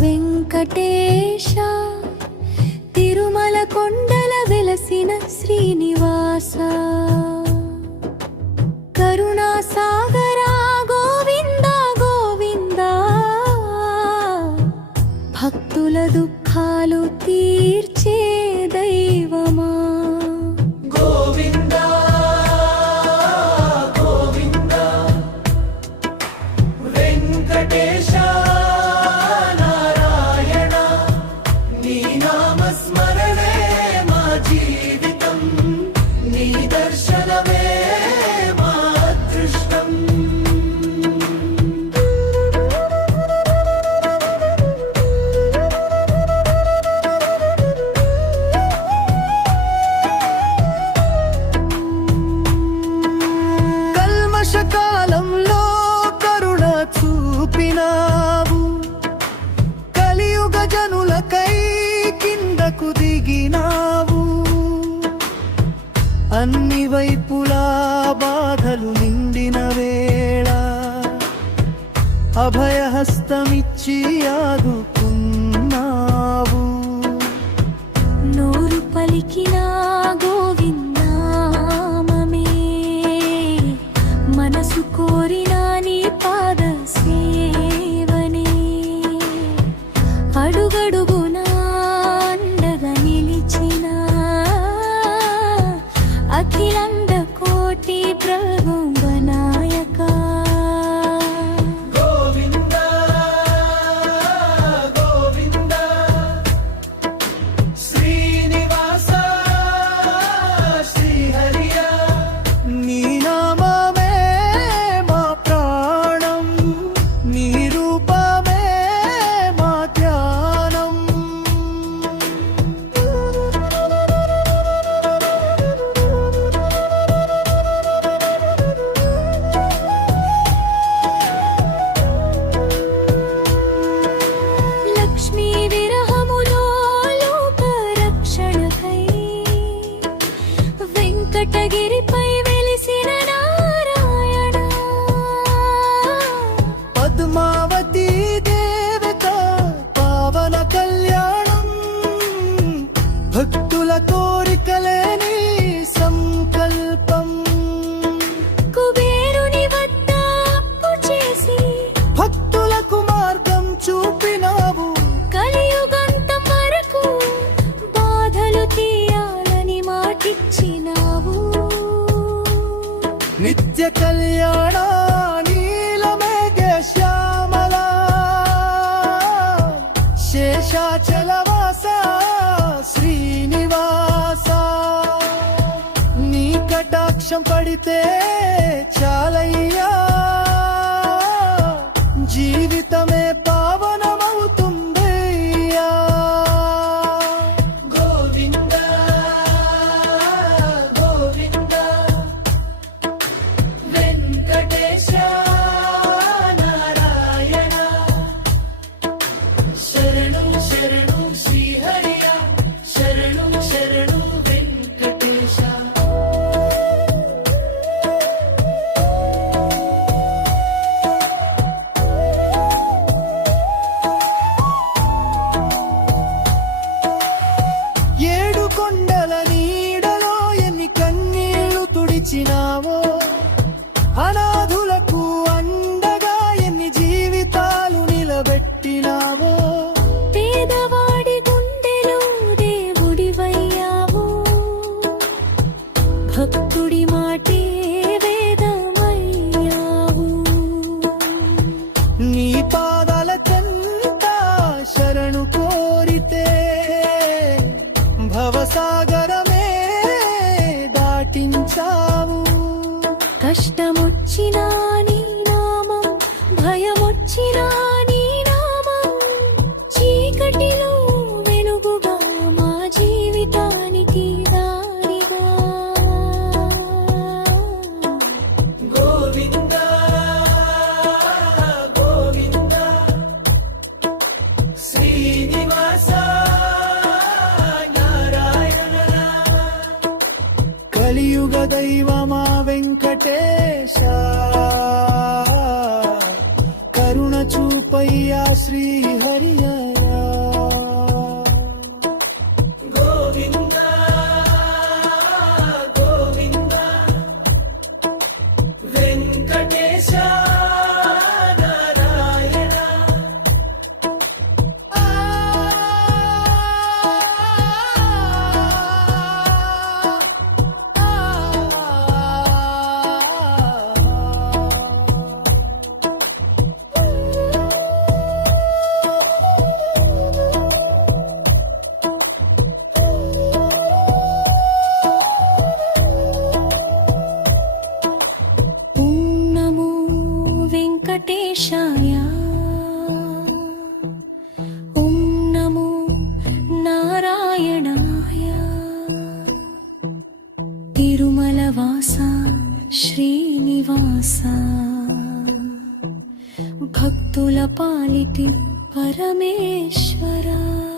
వెంకటేశ తిరుమల కొండల వెలసిన శ్రీనివాస. కరుణాసాగర గోవింద గోవింద భక్తుల దుఃఖాలు తీర్చే దైవమా. గోవింద గోవింద వెంకటేశ అభయహస్తమిచ్చి ఆదుకున్నావు నోరు పలికినా చూపినావు. కలియుగంతం వరకు బాధలు తీయాలని మాటిచ్చినావు. నిత్య కళ్యాణ నీలమేఘ శ్యామల. శేషాచలవాస శ్రీనివాస. నీ కటాక్షం పడితే చాలయ్యా. ఉన్నావో అనాథులకు అండగా ఎన్ని జీవితాలు నిలబెట్టినావో? పేదవాడి గుండెలో దేవుడివయ్యావు. భక్తుడి మాటే కష్టమొచ్చినా నీ నామం భయమొచ్చినా నీ నామం. చీకటిలో వెలుగుగా మా జీవితానికి దారిగా. గోవింద గోవింద శ్రీనివాస కలియుగ వెంకటేశ కరుణ చూపయ్యా శ్రీహరి. భక్తుల పాలిటి పరమేశ్వరా.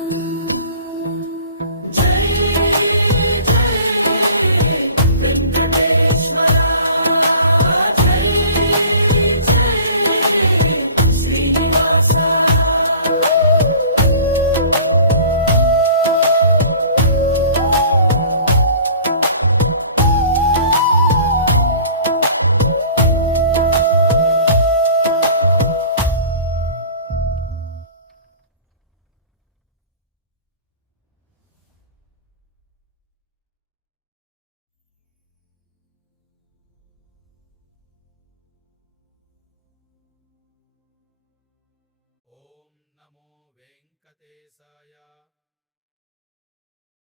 वेङ्कटेशाय।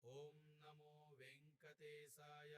ॐ नमो वेङ्कटेशाय।